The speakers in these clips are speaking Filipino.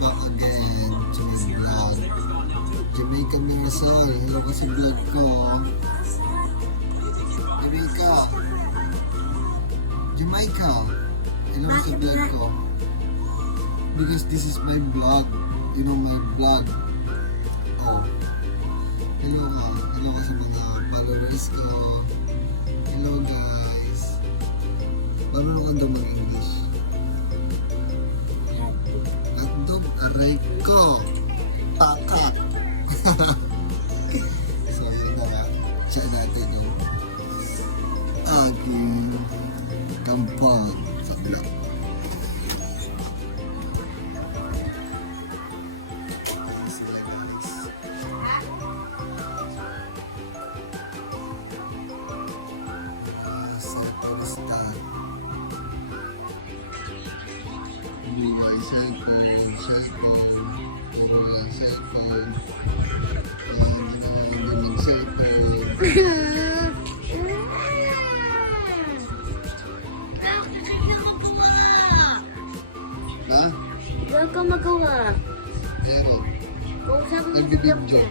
back again to my vlog. Jamaica Mirasol, hello ka sa vlog ko. Jamaica, hello ka sa vlog ko. Because this is my vlog, you know my vlog. Oh, hello ka sa mga followers ko. Hello guys. Paano ka daw mag-English? Hotdog, aray ko. Takat. So yun na nga. Check natin yung aking kampang sa vlog. Buhay cellphone, puro lang cellphone, hindi na mag-cellphone. Ha? Wala ka magawa. Pero, Kausapin mo si nagbibidyo. Jemsen.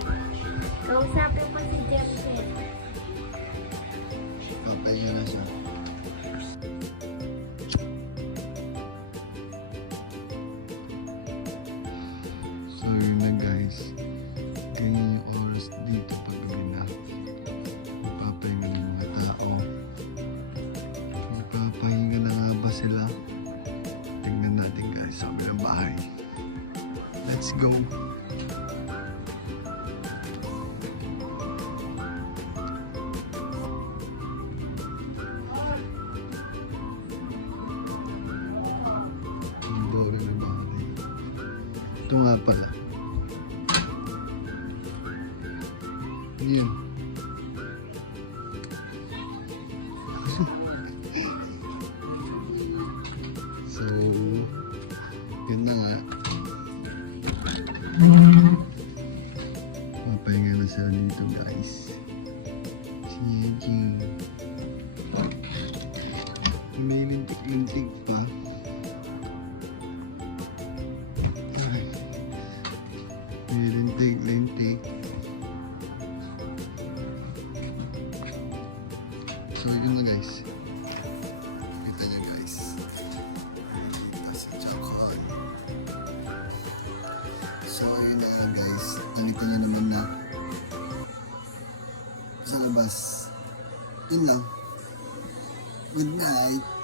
Kausapin mo si Jemsen. Papahinga na siya. So yun na guys, ganyan yung oras dito pag gabi na. Magpapahinga ng mga tao. Magpapahinga na nga ba sila? Tingnan natin guys sa kabilang bahay. Let's go! Ang dori na bahay. Ito nga pala. Yan. So, yun na nga. Mapahinga na sila dito guys. Sige. May lintik-lintik pa. May lintik-lintik. So yun na guys. Kita nyo guys. Dito sa Chacon. So yun na nga guys. Nakita nyo naman na sa labas. Yun lang. Good night.